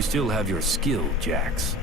You still have your skill, Jax.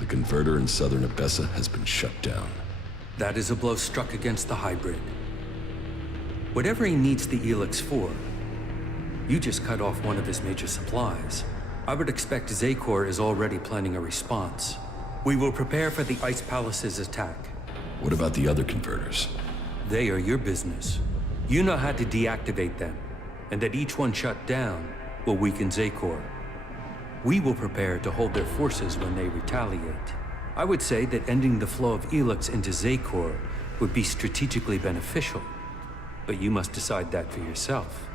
The converter in southern Abessa has been shut down. That is a blow struck against the hybrid. Whatever he needs the Elix for, you just cut off one of his major supplies. I would expect Zakor is already planning a response. We will prepare for the Ice Palace's attack. What about the other converters? They are your business. You know how to deactivate them, and that each one shut down will weaken Zakor. We will prepare to hold their forces when they retaliate. I would say that ending the flow of Elix into Zakor would be strategically beneficial, but you must decide that for yourself.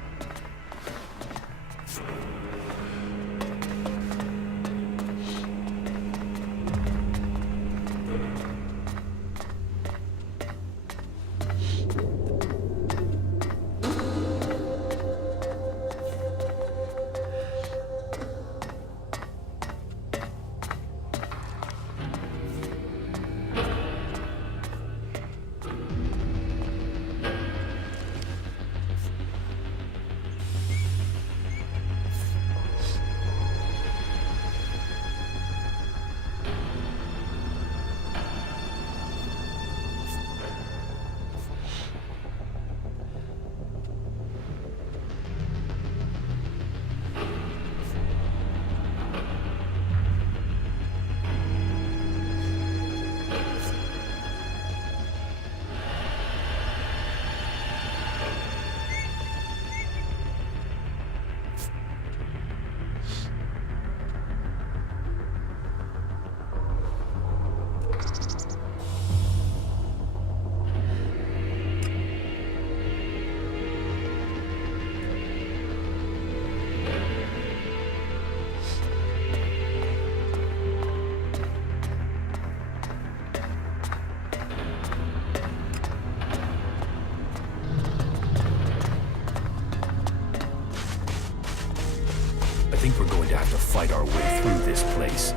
think we're going to have to fight our way through this place.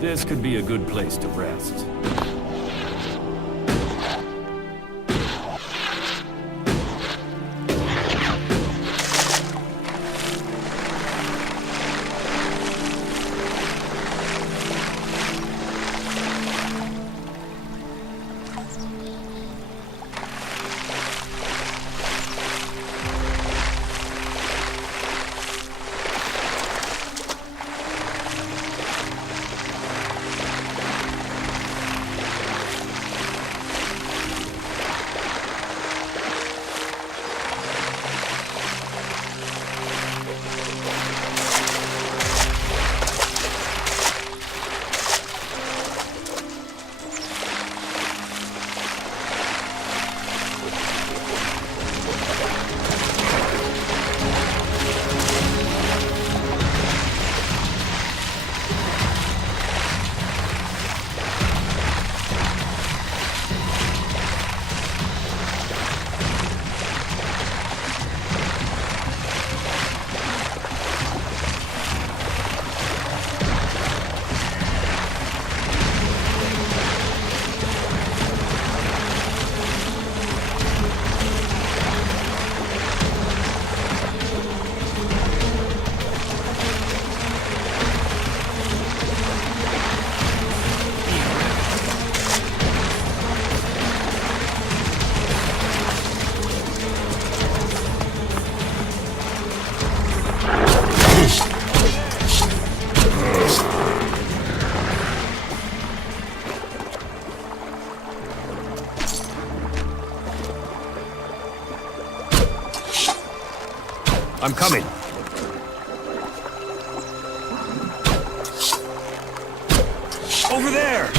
This could be a good place to rest. I'm coming. Over there!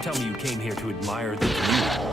Don't tell me you came here to admire the view.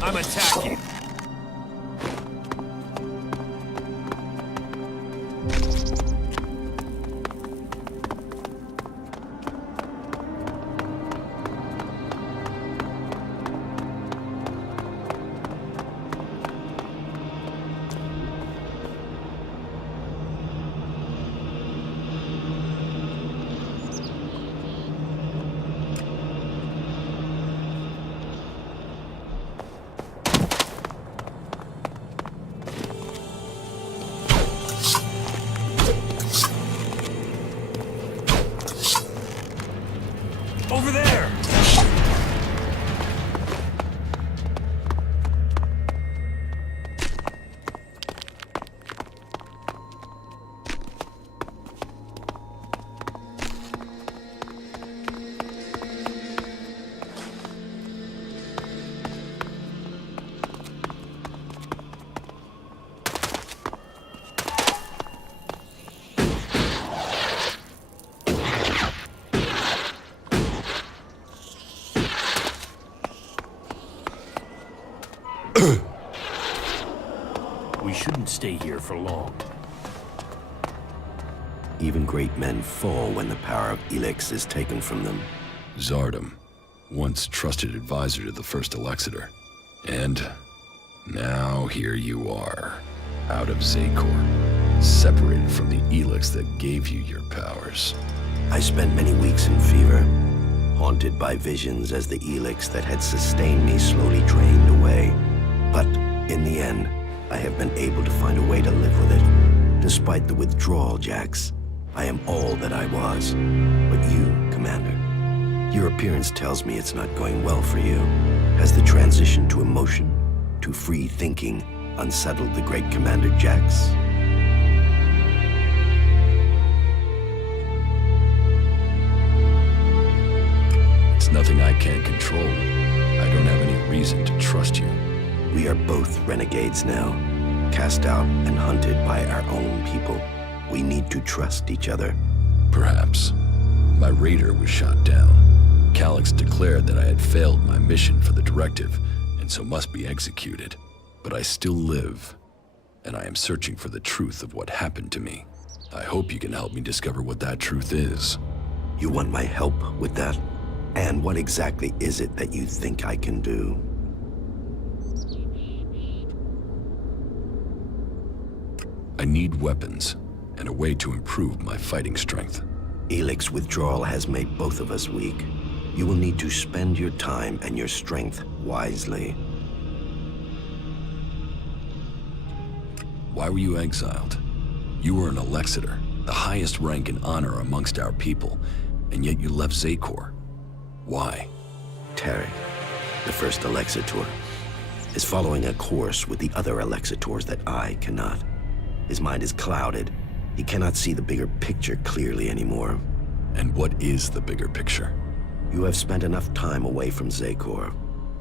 I'm attacking. Over there! We shouldn't stay here for long. Even great men fall when the power of Elex is taken from them. Zardom, once trusted advisor to the first Alexator. And now here you are, out of Zakor, separated from the Elex that gave you your powers. I spent many weeks in fever, haunted by visions as the Elex that had sustained me slowly drained away. But in the end, I have been able to find a way to live with it. Despite the withdrawal, Jax, I am all that I was. But you, Commander, your appearance tells me it's not going well for you. Has the transition to emotion, to free thinking, unsettled the great Commander Jax? It's nothing I can't control. I don't have any reason to trust you. We are both renegades now, cast out and hunted by our own people. We need to trust each other. Perhaps. My raider was shot down. Calyx declared that I had failed my mission for the directive, and so must be executed. But I still live, and I am searching for the truth of what happened to me. I hope you can help me discover what that truth is. You want my help with that? And what exactly is it that you think I can do? I need weapons, and a way to improve my fighting strength. Elex withdrawal has made both of us weak. You will need to spend your time and your strength wisely. Why were you exiled? You were an Alexator, the highest rank and honor amongst our people, and yet you left Zakor. Why? Tarek, the first Alexator, is following a course with the other Alexators that I cannot. His mind is clouded. He cannot see the bigger picture clearly anymore. And what is the bigger picture? You have spent enough time away from Zakor.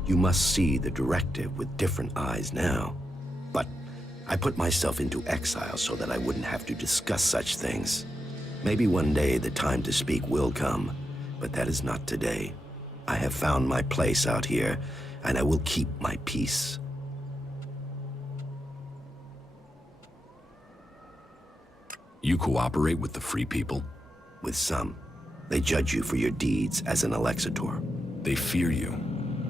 You must see the directive with different eyes now. But I put myself into exile so that I wouldn't have to discuss such things. Maybe one day the time to speak will come, but that is not today. I have found my place out here, and I will keep my peace. You cooperate with the Free People? With some. They judge you for your deeds as an Alexitor. They fear you.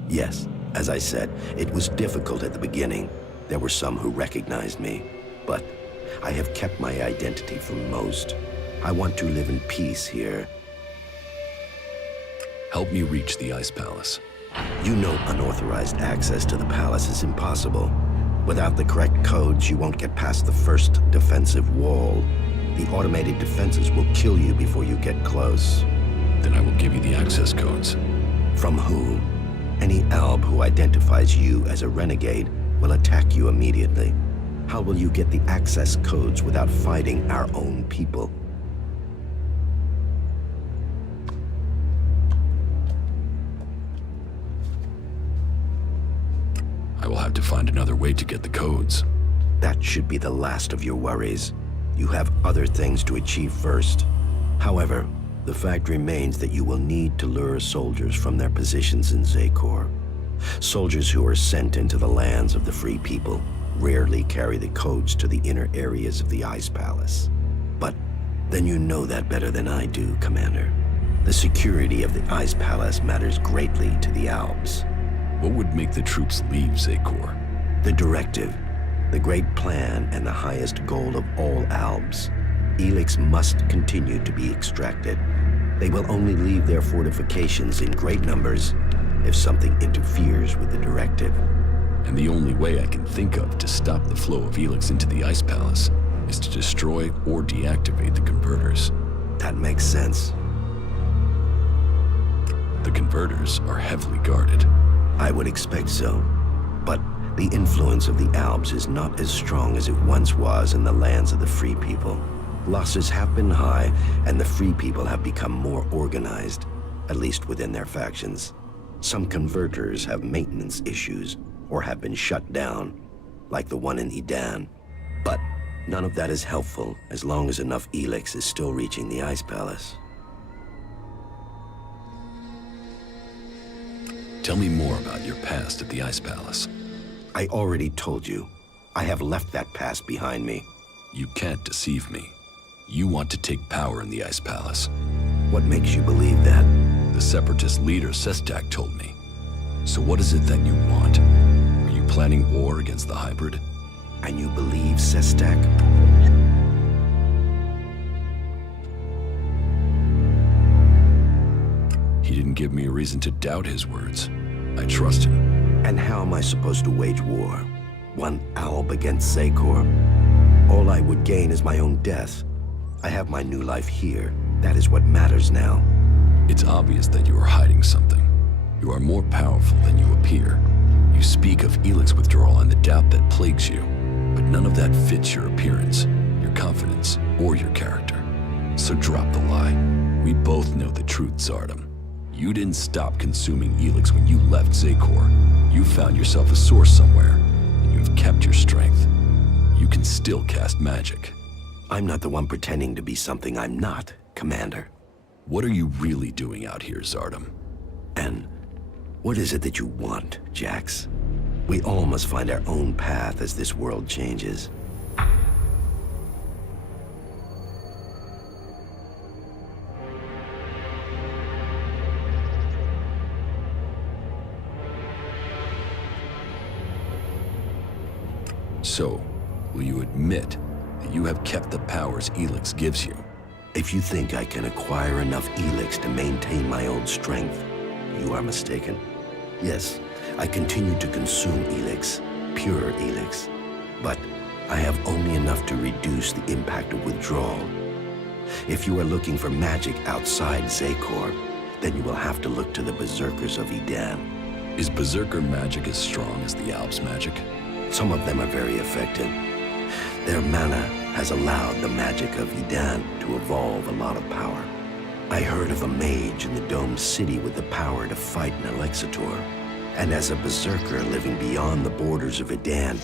Yes, as I said, it was difficult at the beginning. There were some who recognized me, but I have kept my identity from most. I want to live in peace here. Help me reach the Ice Palace. You know unauthorized access to the palace is impossible. Without the correct codes, you won't get past the first defensive wall. The automated defenses will kill you before you get close. Then I will give you the access codes. From who? Any Alb who identifies you as a renegade will attack you immediately. How will you get the access codes without fighting our own people? I will have to find another way to get the codes. That should be the last of your worries. You have other things to achieve first. However, the fact remains that you will need to lure soldiers from their positions in Zakor. Soldiers who are sent into the lands of the Free People rarely carry the codes to the inner areas of the Ice Palace. But then you know that better than I do, Commander. The security of the Ice Palace matters greatly to the Albs. What would make the troops leave Zakor? The directive, the great plan, and the highest goal of all Albs. Elix must continue to be extracted. They will only leave their fortifications in great numbers if something interferes with the directive. And the only way I can think of to stop the flow of Elix into the Ice Palace is to destroy or deactivate the converters. That makes sense. The converters are heavily guarded. I would expect so. But the influence of the Albs is not as strong as it once was in the lands of the Free People. Losses have been high, and the Free People have become more organized, at least within their factions. Some converters have maintenance issues, or have been shut down, like the one in Edan. But none of that is helpful as long as enough Elix is still reaching the Ice Palace. Tell me more about your past at the Ice Palace. I already told you. I have left that past behind me. You can't deceive me. You want to take power in the Ice Palace. What makes you believe that? The Separatist leader, Sestak, told me. So what is it that you want? Are you planning war against the hybrid? And you believe Sestak? He didn't give me a reason to doubt his words. I trust him. And how am I supposed to wage war? One Alb against Zakor? All I would gain is my own death. I have my new life here. That is what matters now. It's obvious that you are hiding something. You are more powerful than you appear. You speak of Elix withdrawal and the doubt that plagues you, but none of that fits your appearance, your confidence, or your character. So drop the lie. We both know the truth, Zardom. You didn't stop consuming Elix when you left Zakor. You found yourself a source somewhere, and you have kept your strength. You can still cast magic. I'm not the one pretending to be something I'm not, Commander. What are you really doing out here, Zardom? And what is it that you want, Jax? We all must find our own path as this world changes. So, will you admit that you have kept the powers Elix gives you? If you think I can acquire enough Elix to maintain my own strength, you are mistaken. Yes, I continue to consume Elix, pure Elix, but I have only enough to reduce the impact of withdrawal. If you are looking for magic outside Zakor, then you will have to look to the Berserkers of Edan. Is Berserker magic as strong as the Alps magic? Some of them are very effective. Their mana has allowed the magic of Edan to evolve a lot of power. I heard of a mage in the domed city with the power to fight an Alexitor. And as a berserker living beyond the borders of Idan,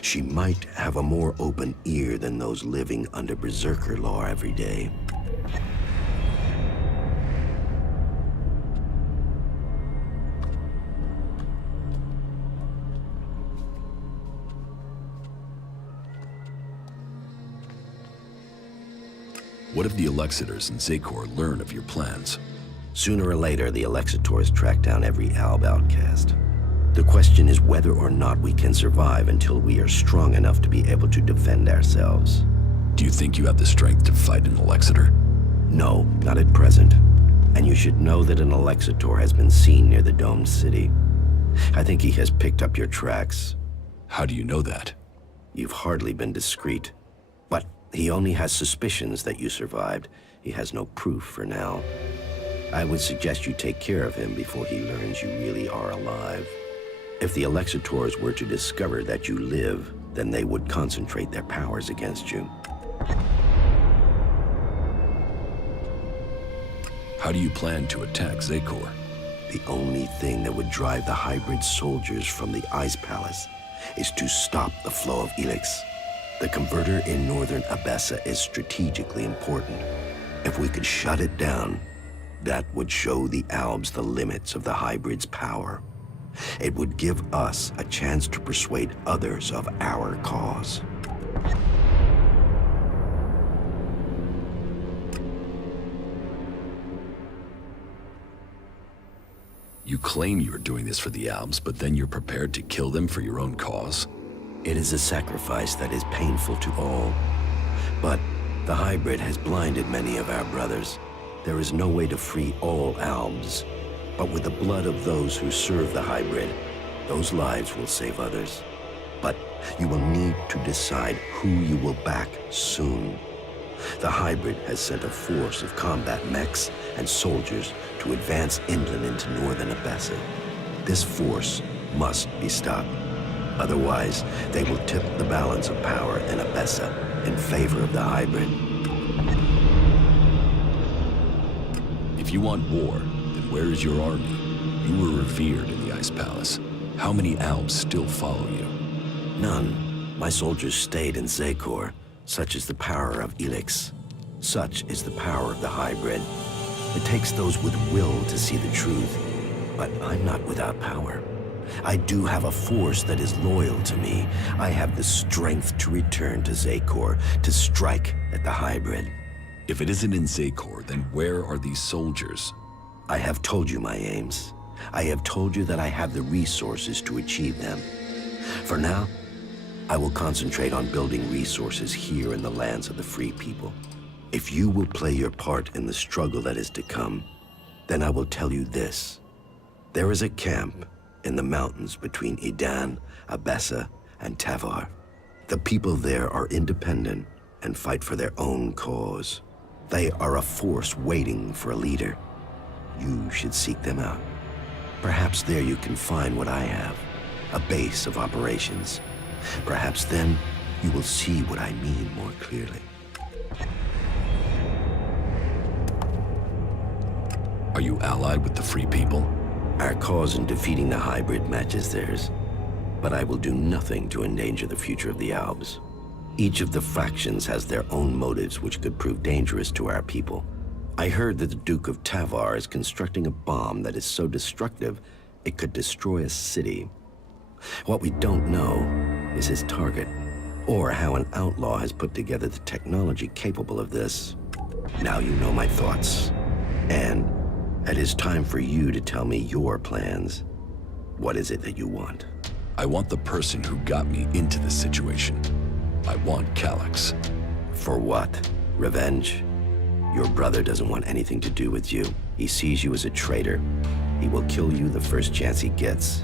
she might have a more open ear than those living under berserker law every day. What if the Alexitors and Zakor learn of your plans? Sooner or later, the Alexitors track down every Alb outcast. The question is whether or not we can survive until we are strong enough to be able to defend ourselves. Do you think you have the strength to fight an Alexitor? No, not at present. And you should know that an Alexitor has been seen near the domed city. I think he has picked up your tracks. How do you know that? You've hardly been discreet. But he only has suspicions that you survived. He has no proof for now. I would suggest you take care of him before he learns you really are alive. If the Alexitors were to discover that you live, then they would concentrate their powers against you. How do you plan to attack Zakor? The only thing that would drive the hybrid soldiers from the Ice Palace is to stop the flow of Elix. The converter in northern Abessa is strategically important. If we could shut it down, that would show the Albs the limits of the hybrid's power. It would give us a chance to persuade others of our cause. You claim you are doing this for the Albs, but then you're prepared to kill them for your own cause? It is a sacrifice that is painful to all. But the hybrid has blinded many of our brothers. There is no way to free all Albs. But with the blood of those who serve the hybrid, those lives will save others. But you will need to decide who you will back soon. The hybrid has sent a force of combat mechs and soldiers to advance inland into northern Abessa. This force must be stopped. Otherwise, they will tip the balance of power in Abessa in favor of the hybrid. If you want war, then where is your army? You were revered in the Ice Palace. How many Albs still follow you? None. My soldiers stayed in Zakor. Such is the power of Elix. Such is the power of the hybrid. It takes those with will to see the truth. But I'm not without power. I do have a force that is loyal to me. I have the strength to return to Zakor, to strike at the hybrid. If it isn't in Zakor, then where are these soldiers? I have told you my aims. I have told you that I have the resources to achieve them. For now, I will concentrate on building resources here in the lands of the free people. If you will play your part in the struggle that is to come, then I will tell you this. There is a camp in the mountains between Idan, Abessa, and Tavar. The people there are independent and fight for their own cause. They are a force waiting for a leader. You should seek them out. Perhaps there you can find what I have, a base of operations. Perhaps then you will see what I mean more clearly. Are you allied with the Free People? Our cause in defeating the hybrid matches theirs, but I will do nothing to endanger the future of the Albs. Each of the factions has their own motives which could prove dangerous to our people. I heard that the Duke of Tavar is constructing a bomb that is so destructive it could destroy a city. What we don't know is his target, or how an outlaw has put together the technology capable of this. Now you know my thoughts, and it is time for you to tell me your plans. What is it that you want? I want the person who got me into this situation. I want Calyx. For what? Revenge? Your brother doesn't want anything to do with you. He sees you as a traitor. He will kill you the first chance he gets.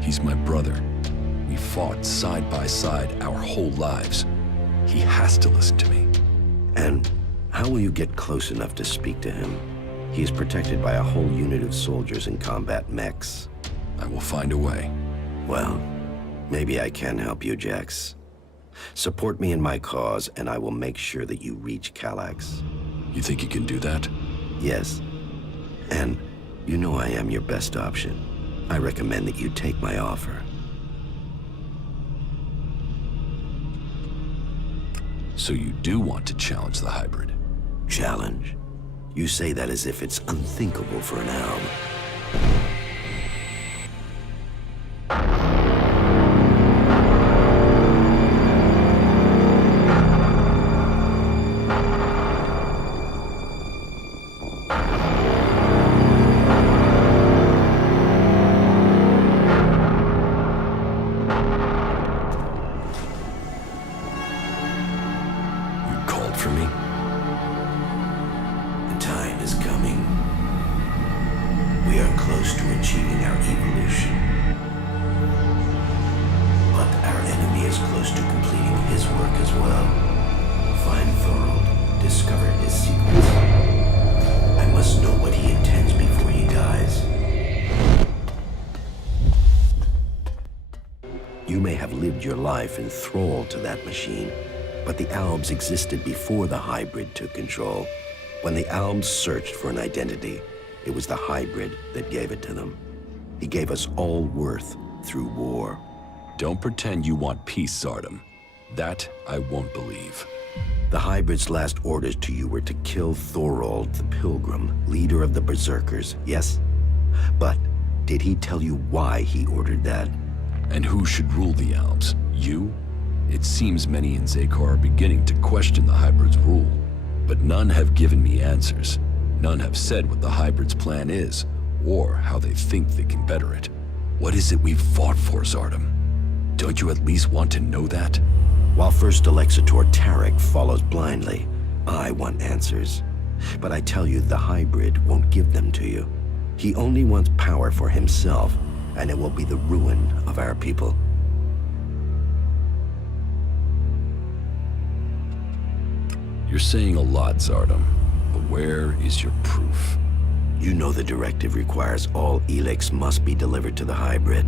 He's my brother. We fought side by side our whole lives. He has to listen to me. And how will you get close enough to speak to him? He is protected by a whole unit of soldiers and combat mechs. I will find a way. Well, Maybe I can help you, Jax. Support me in my cause, and I will make sure that you reach Calax. You think you can do that? Yes. And you know I am your best option. I recommend that you take my offer. So you do want to challenge the hybrid? Challenge? You say that as if it's unthinkable for an Alb. For me? The time is coming. We are close to achieving our evolution. But our enemy is close to completing his work as well. Find Thorold, discover his secrets. I must know what he intends before he dies. You may have lived your life in thrall to that machine, but the Albs existed before the hybrid took control. When the Albs searched for an identity, it was the hybrid that gave it to them. He gave us all worth through war. Don't pretend you want peace, Zardom. That I won't believe. The hybrid's last orders to you were to kill Thorold the Pilgrim, leader of the Berserkers, yes? But did he tell you why he ordered that? And who should rule the Albs? You? It seems many in Zakor are beginning to question the hybrid's rule, but none have given me answers. None have said what the hybrid's plan is, or how they think they can better it. What is it we've fought for, Zardom? Don't you at least want to know that? While First Alexitor Tarek follows blindly, I want answers. But I tell you, the hybrid won't give them to you. He only wants power for himself, and it will be the ruin of our people. You're saying a lot, Zardom, but where is your proof? You know the directive requires all Elix must be delivered to the hybrid.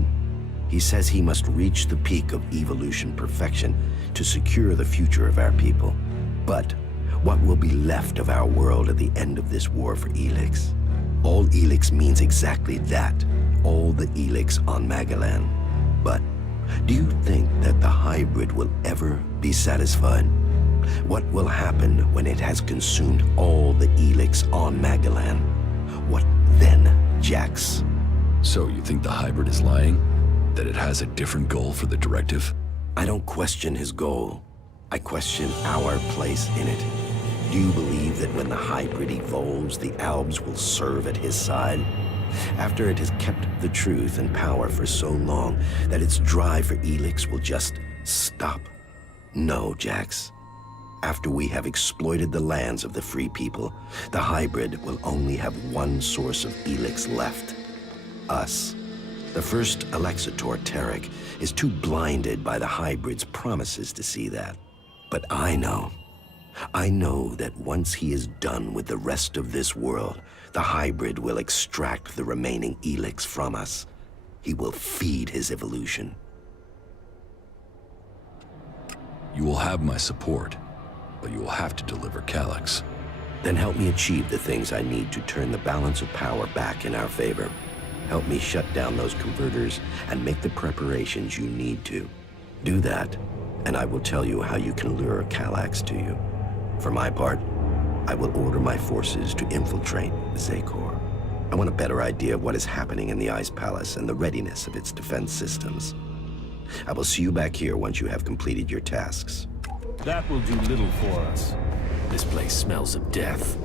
He says he must reach the peak of evolution perfection to secure the future of our people. But what will be left of our world at the end of this war for Elix? All Elix means exactly that, all the Elix on Magalan. But do you think that the hybrid will ever be satisfied? What will happen when it has consumed all the Elix on Magalan? What then, Jax? So you think the hybrid is lying? That it has a different goal for the directive? I don't question his goal. I question our place in it. Do you believe that when the hybrid evolves, the Albs will serve at his side? After it has kept the truth and power for so long that its drive for Elix will just stop? No, Jax. After we have exploited the lands of the free people, the hybrid will only have one source of Elix left. Us. The first Alexitor Tarek is too blinded by the hybrid's promises to see that. But I know that once he is done with the rest of this world, the hybrid will extract the remaining Elix from us. He will feed his evolution. You will have my support, but you will have to deliver Calax. Then help me achieve the things I need to turn the balance of power back in our favor. Help me shut down those converters and make the preparations you need to. Do that, and I will tell you how you can lure Calax to you. For my part, I will order my forces to infiltrate Zakor. I want a better idea of what is happening in the Ice Palace and the readiness of its defense systems. I will see you back here once you have completed your tasks. That will do little for us. This place smells of death.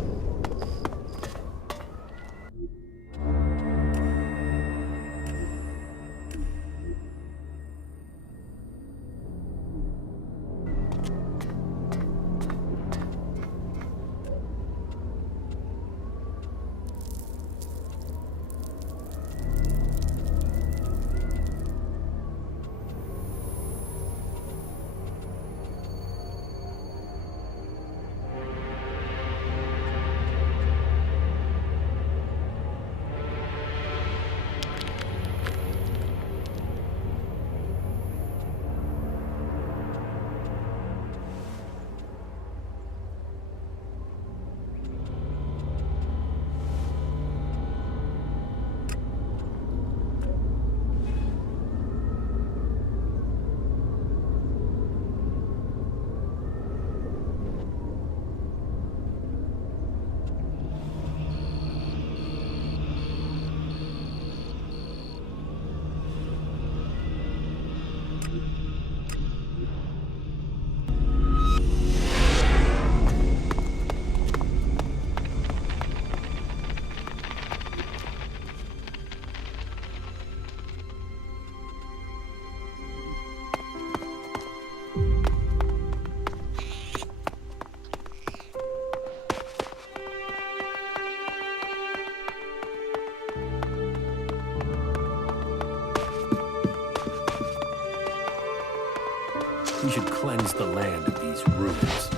should cleanse the land of these ruins.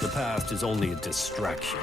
The past is only a distraction.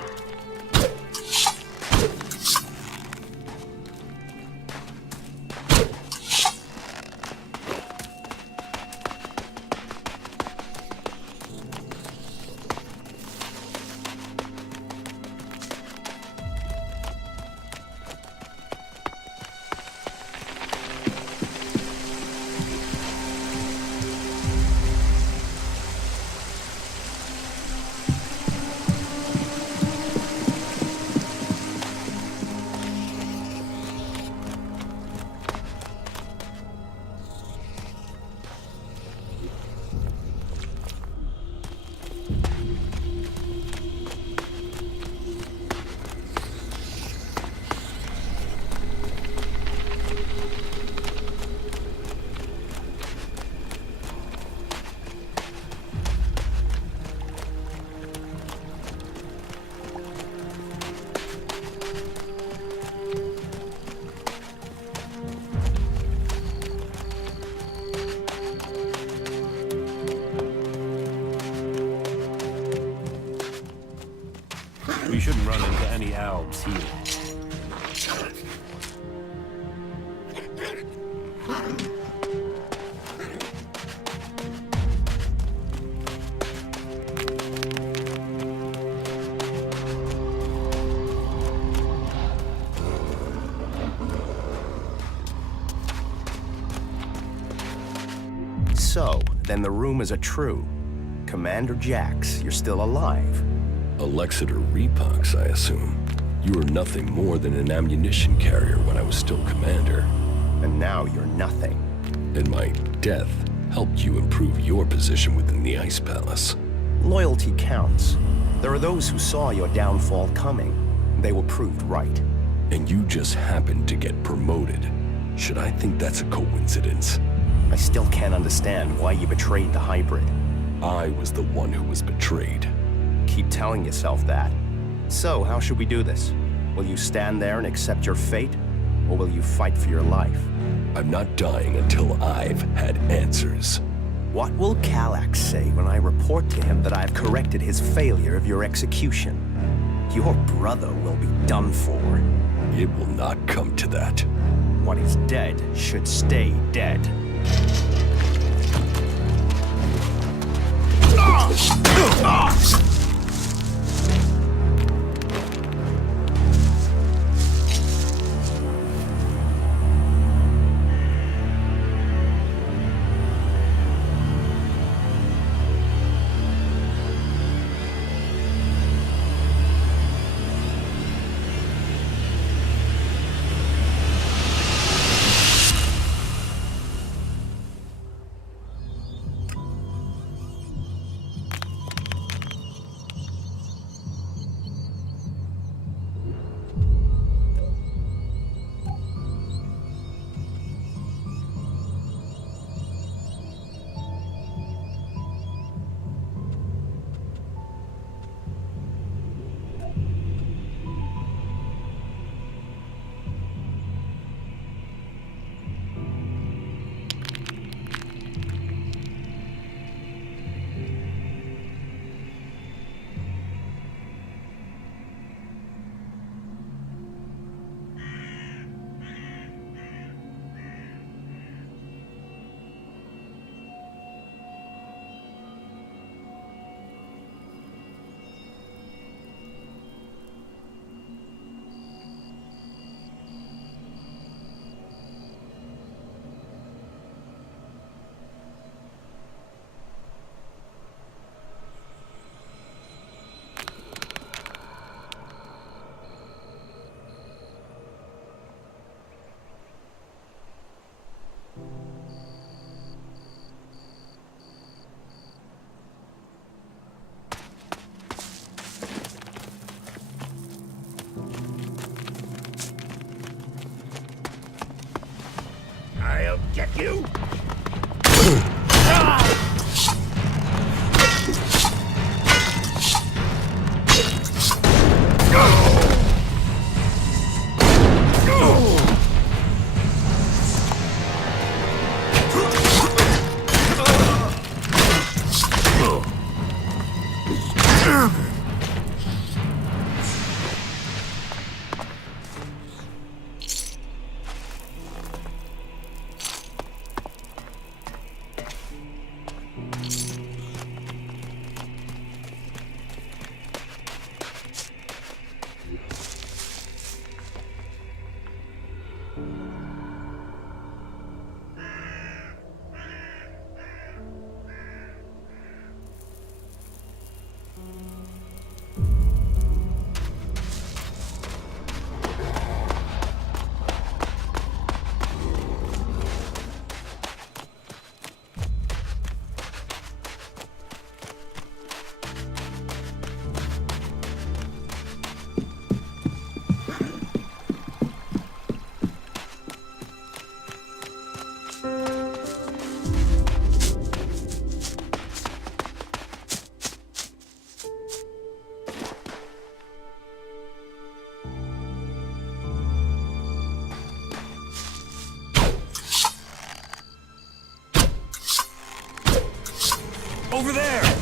We shouldn't run into any Albs here. So, then the rumors are true. Commander Jax, you're still alive. Alexeter Repox, I assume. You were nothing more than an ammunition carrier when I was still commander. And now you're nothing. And my death helped you improve your position within the Ice Palace. Loyalty counts. There are those who saw your downfall coming. They were proved right. And you just happened to get promoted. Should I think that's a coincidence? I still can't understand why you betrayed the hybrid. I was the one who was betrayed. Keep telling yourself that. So, how should we do this? Will you stand there and accept your fate? Or will you fight for your life? I'm not dying until I've had answers. What will Kallax say when I report to him that I've corrected his failure of your execution? Your brother will be done for. It will not come to that. What is dead should stay dead. I'll get you! Over there!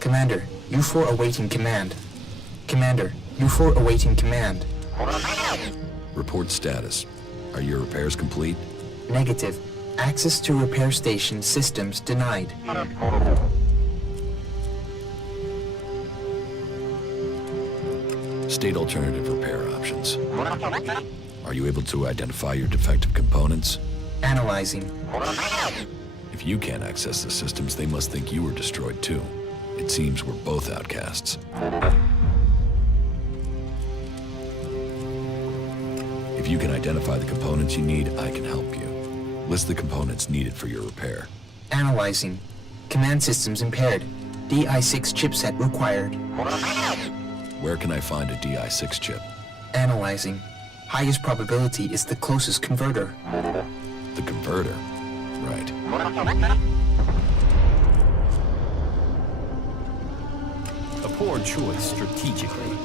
Commander, U4 awaiting command. Commander, U4 awaiting command. Report status. Are your repairs complete? Negative. Access to repair station systems denied. State alternative repair options. Are you able to identify your defective components? Analyzing. If you can't access the systems, they must think you were destroyed too. It seems we're both outcasts. If you can identify the components you need, I can help you. List the components needed for your repair. Analyzing. Command systems impaired. DI6 chipset required. Where can I find a DI6 chip? Analyzing. Highest probability is the closest converter. The converter? Right. A poor choice strategically.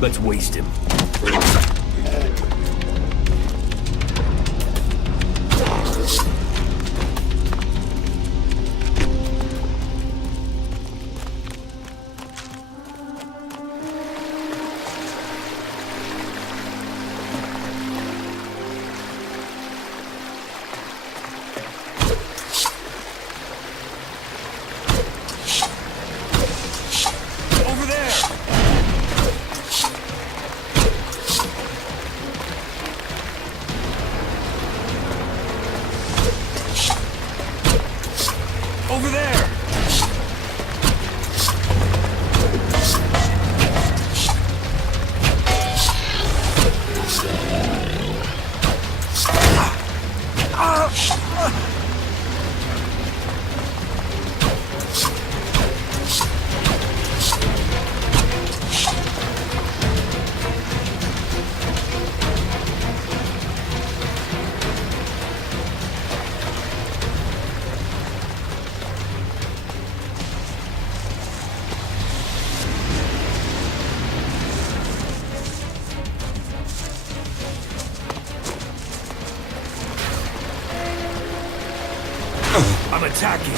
Let's waste him. Over there! I'm attacking.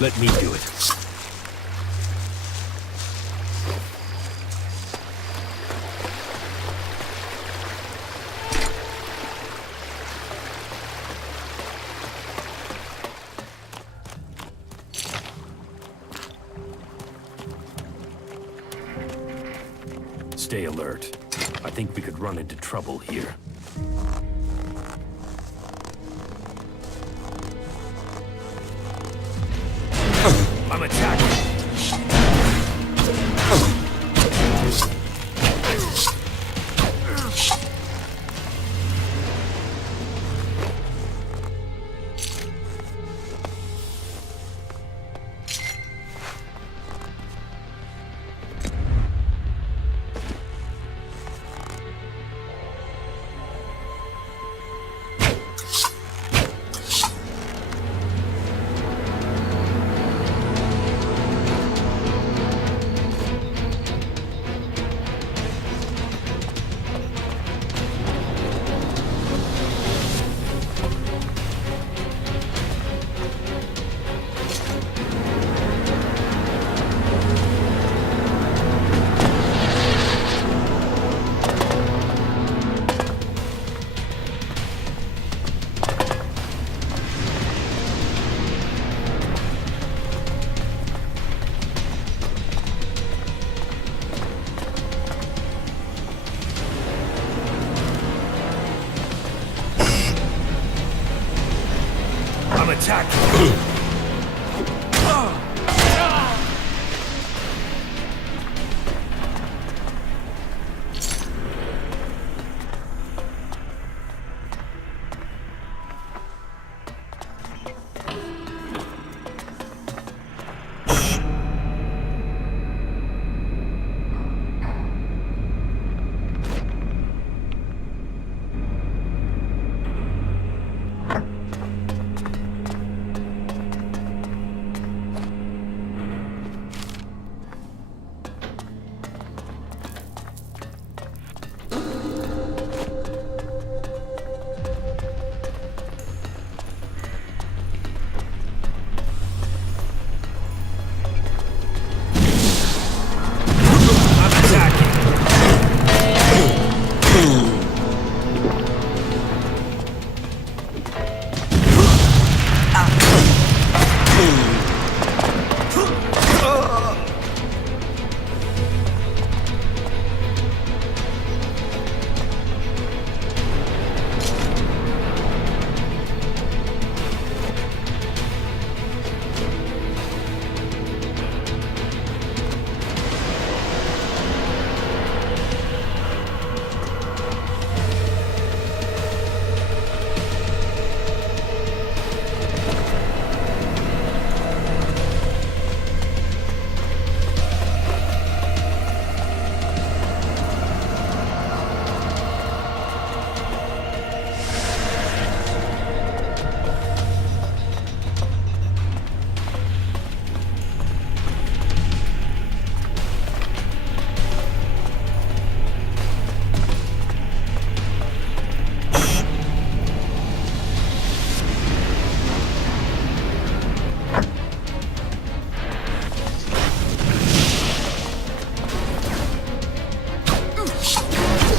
Let me do it. Stay alert. I think we could run into trouble here. I'm attacking. Attack!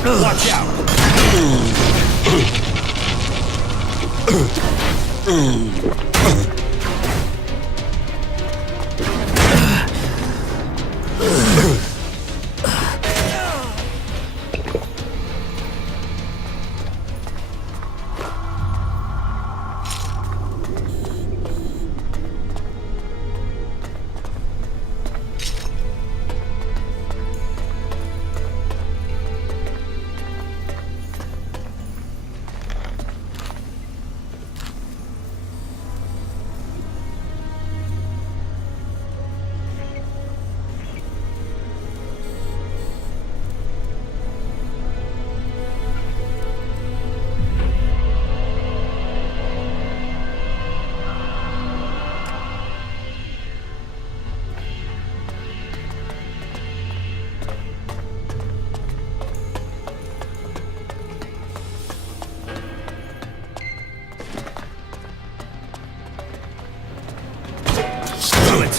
Watch out!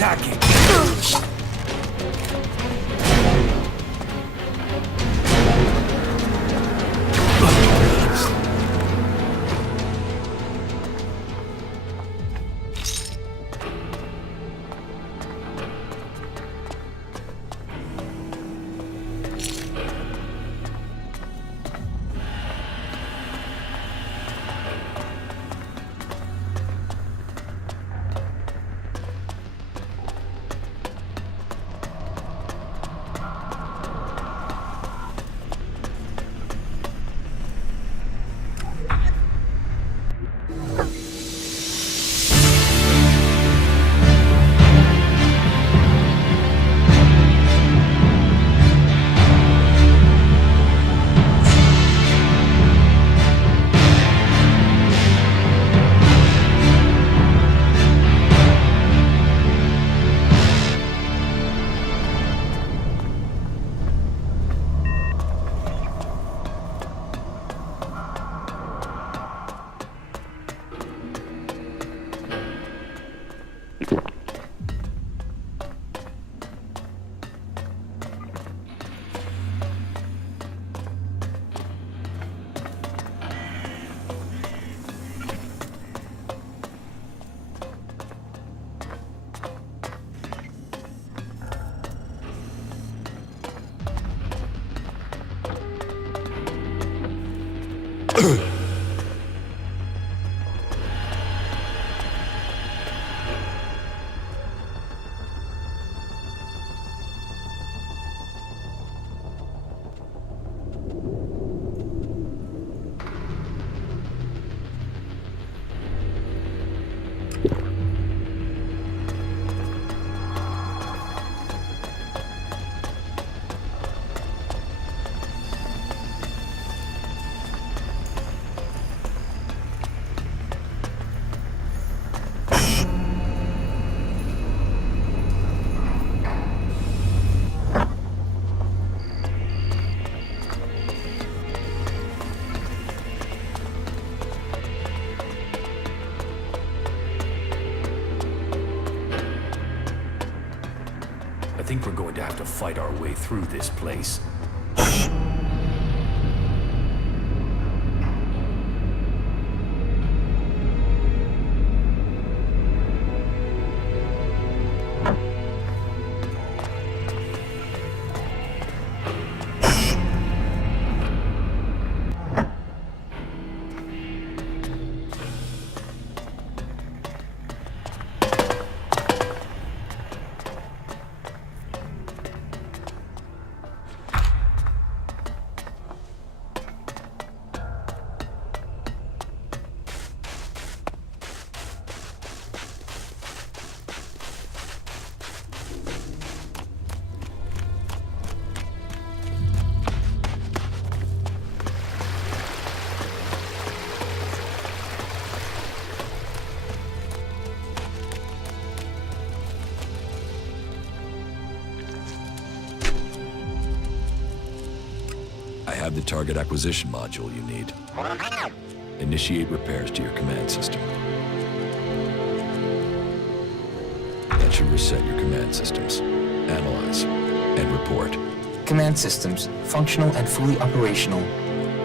attacking! I think we're going to have to fight our way through this place. I have the target acquisition module you need. Initiate repairs to your command system. That should reset your command systems. Analyze and report. Command systems, functional and fully operational.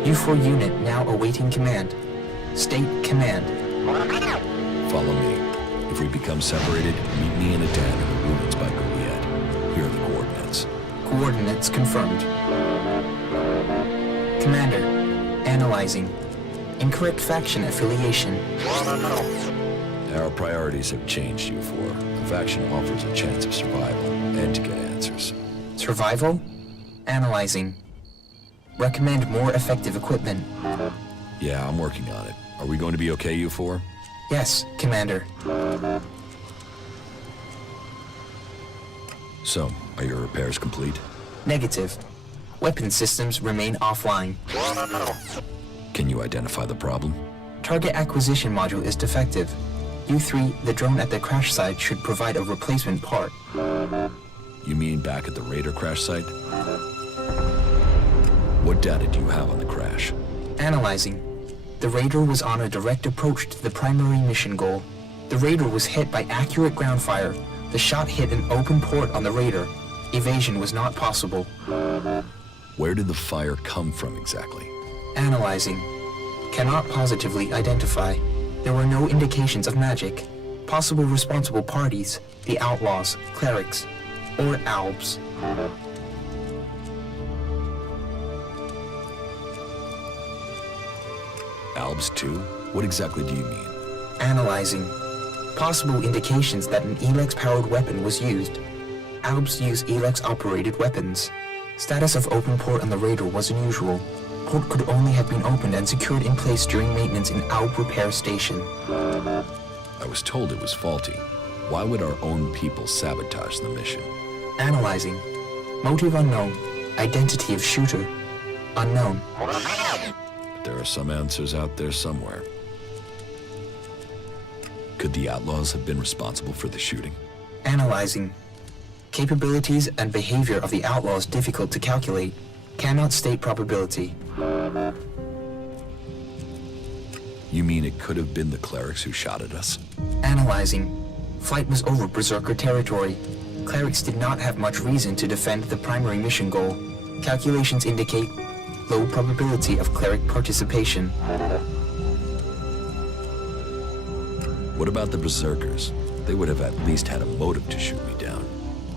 U4 unit now awaiting command. State command. Follow me. If we become separated, meet me in a den in the ruins by Goliad. Here are the coordinates. Coordinates confirmed. Commander, analyzing. Incorrect faction affiliation. Our priorities have changed, U4. A faction offers a chance of survival and to get answers. Survival? Analyzing. Recommend more effective equipment. Yeah, I'm working on it. Are we going to be okay, U4? Yes, Commander. So, are your repairs complete? Negative. Weapon systems remain offline. Can you identify the problem? Target acquisition module is defective. U3, the drone at the crash site, should provide a replacement part. You mean back at the Raider crash site? What data do you have on the crash? Analyzing. The Raider was on a direct approach to the primary mission goal. The Raider was hit by accurate ground fire. The shot hit an open port on the Raider. Evasion was not possible. Where did the fire come from exactly? Analyzing. Cannot positively identify. There were no indications of magic. Possible responsible parties, the outlaws, clerics, or Albs. Albs too? What exactly do you mean? Analyzing. Possible indications that an Elex-powered weapon was used. Albs use Elex-operated weapons. Status of open port on the Raider was unusual. Port could only have been opened and secured in place during maintenance in Alb repair station. I was told it was faulty. Why would our own people sabotage the mission? Analyzing. Motive unknown. Identity of shooter unknown. There are some answers out there somewhere. Could the outlaws have been responsible for the shooting? Analyzing. Capabilities and behavior of the outlaws difficult to calculate. Cannot state probability. You mean it could have been the clerics who shot at us? Analyzing. Flight was over Berserker territory. Clerics did not have much reason to defend the primary mission goal. Calculations indicate low probability of cleric participation. What about the Berserkers? They would have at least had a motive to shoot me down.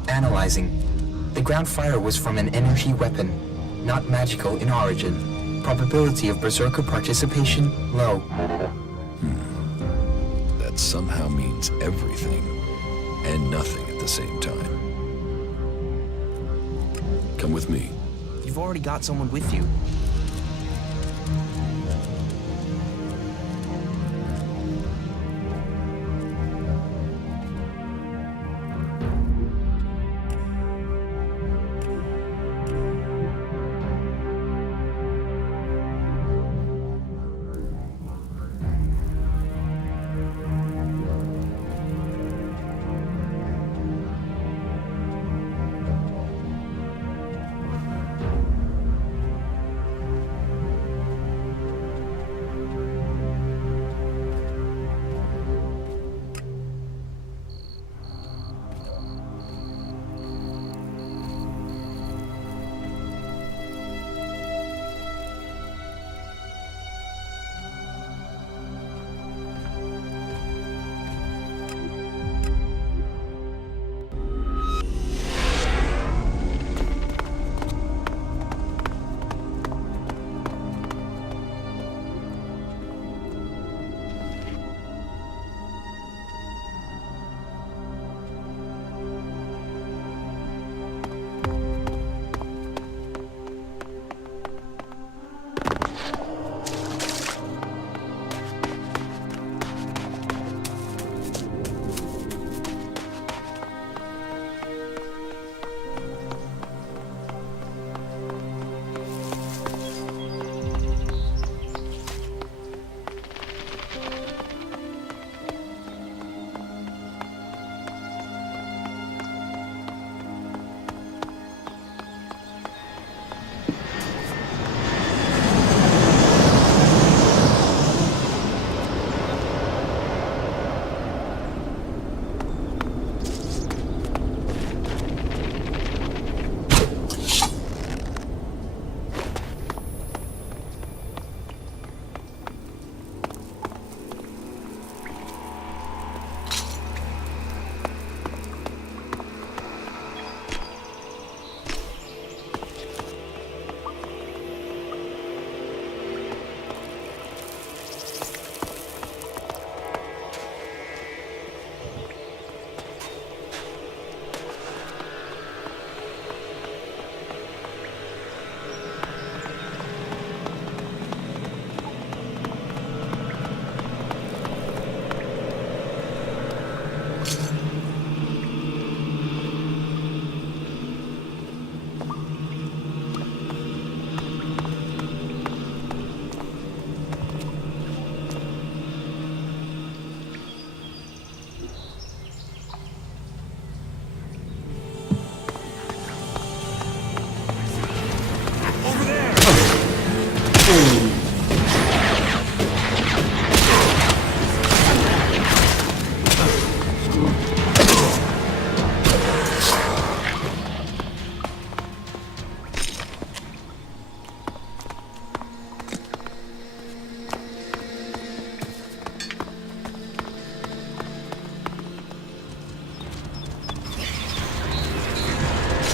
Analyzing. The ground fire was from an energy weapon, not magical in origin. Probability of Berserker participation, low. That somehow means everything and nothing at the same time. Come with me. You've already got someone with you.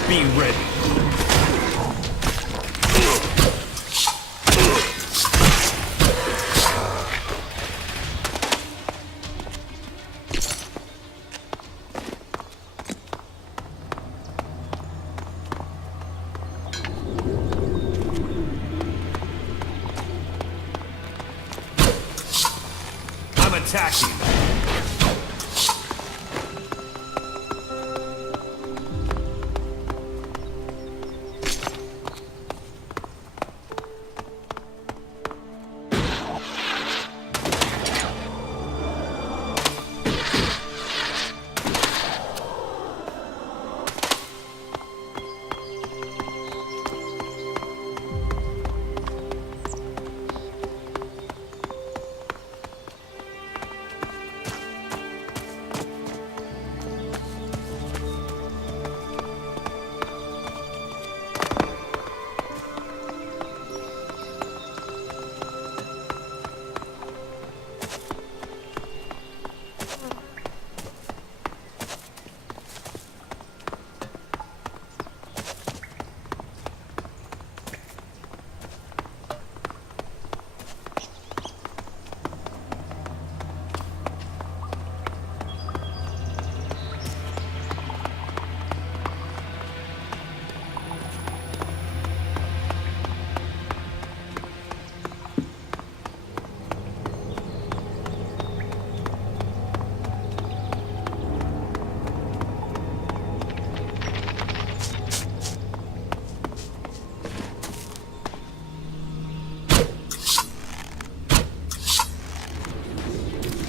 Be ready. I'm attacking.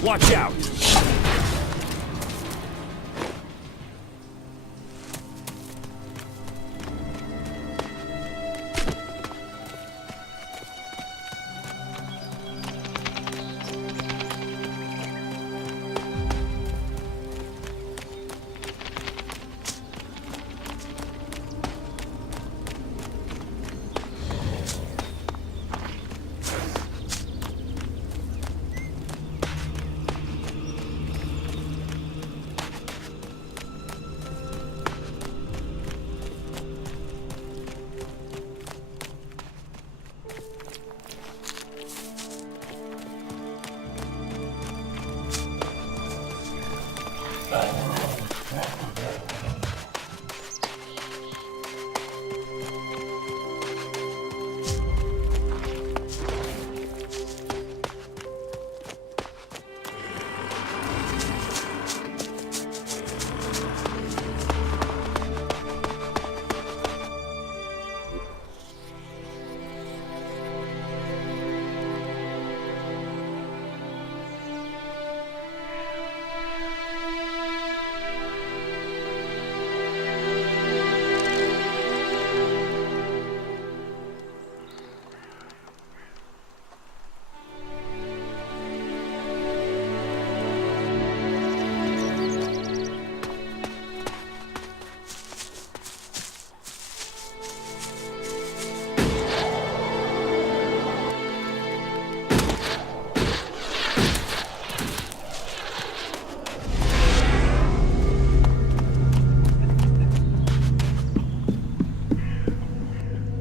Watch out!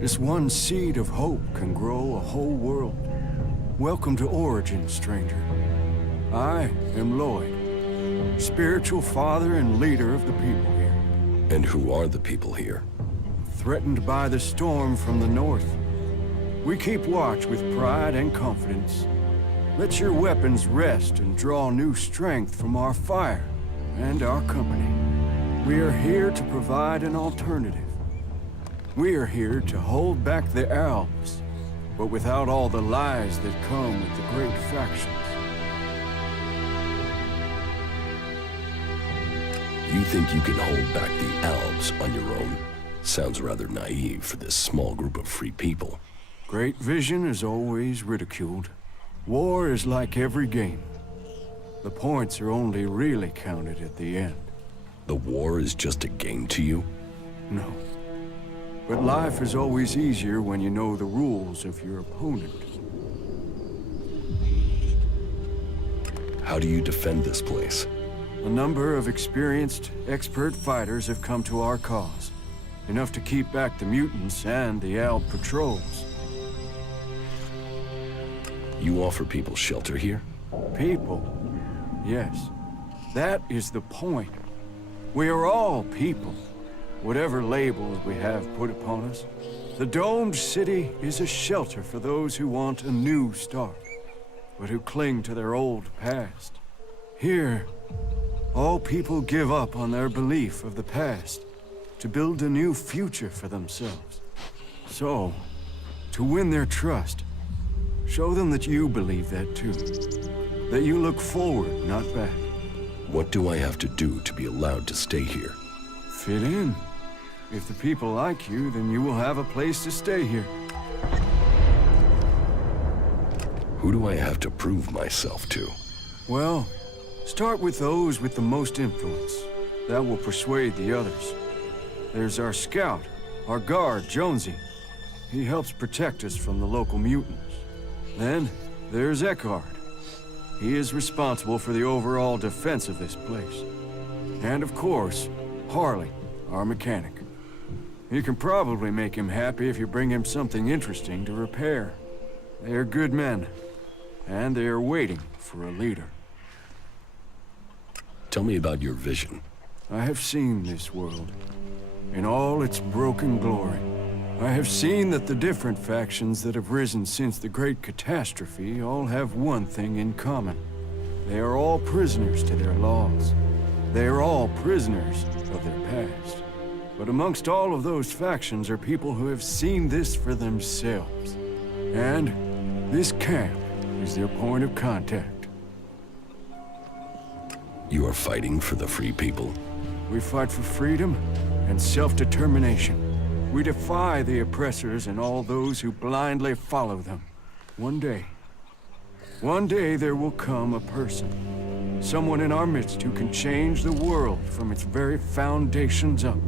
This one seed of hope can grow a whole world. Welcome to Origin, stranger. I am Lloyd, spiritual father and leader of the people here. And who are the people here? Threatened by the storm from the north. We keep watch with pride and confidence. Let your weapons rest and draw new strength from our fire and our company. We are here to provide an alternative. We are here to hold back the Alps, but without all the lies that come with the great factions. You think you can hold back the Alps on your own? Sounds rather naive for this small group of free people. Great vision is always ridiculed. War is like every game. The points are only really counted at the end. The war is just a game to you? No. But life is always easier when you know the rules of your opponent. How do you defend this place? A number of experienced, expert fighters have come to our cause. Enough to keep back the mutants and the Alb patrols. You offer people shelter here? People? Yes. That is the point. We are all people, whatever labels we have put upon us. The domed city is a shelter for those who want a new start, but who cling to their old past. Here, all people give up on their belief of the past to build a new future for themselves. So, to win their trust, show them that you believe that too. That you look forward, not back. What do I have to do to be allowed to stay here? Fit in. If the people like you, then you will have a place to stay here. Who do I have to prove myself to? Well, start with those with the most influence. That will persuade the others. There's our scout, our guard, Jonesy. He helps protect us from the local mutants. Then, there's Eckhart. He is responsible for the overall defense of this place. And of course, Harley, our mechanic. You can probably make him happy if you bring him something interesting to repair. They are good men, and they are waiting for a leader. Tell me about your vision. I have seen this world, in all its broken glory. I have seen that the different factions that have risen since the Great Catastrophe all have one thing in common. They are all prisoners to their laws. They are all prisoners of their past. But amongst all of those factions are people who have seen this for themselves. And this camp is their point of contact. You are fighting for the free people? We fight for freedom and self-determination. We defy the oppressors and all those who blindly follow them. One day there will come a person, someone in our midst who can change the world from its very foundations up.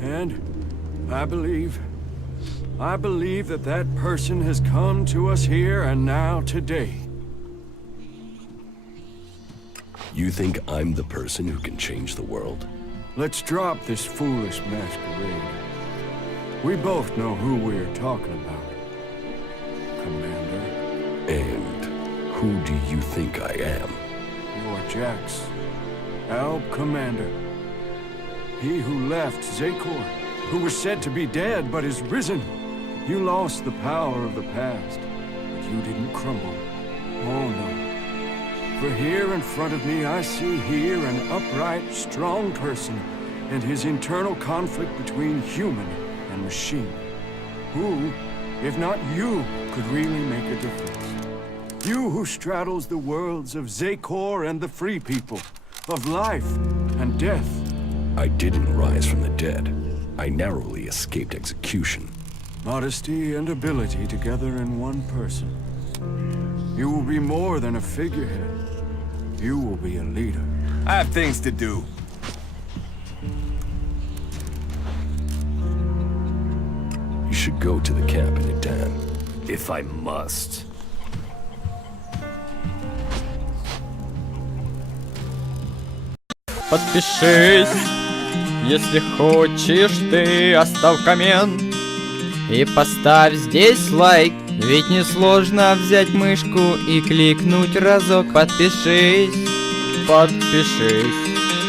And I believe that that person has come to us here and now today. You think I'm the person who can change the world? Let's drop this foolish masquerade. We both know who we're talking about, Commander. And who do you think I am? You're Jax, Alb Commander. He who left Zakor, who was said to be dead but is risen. You lost the power of the past, but you didn't crumble. Oh no. For here in front of me I see here an upright, strong person, and his internal conflict between human and machine. Who, if not you, could really make a difference? You who straddles the worlds of Zakor and the free people, of life and death. I didn't rise from the dead. I narrowly escaped execution. Modesty and ability together in one person. You will be more than a figurehead. You will be a leader. I have things to do. You should go to the camp in Idan. If I must. Подпишись, если хочешь ты, оставь коммент и поставь здесь лайк. Ведь несложно взять мышку и кликнуть разок. Подпишись, подпишись.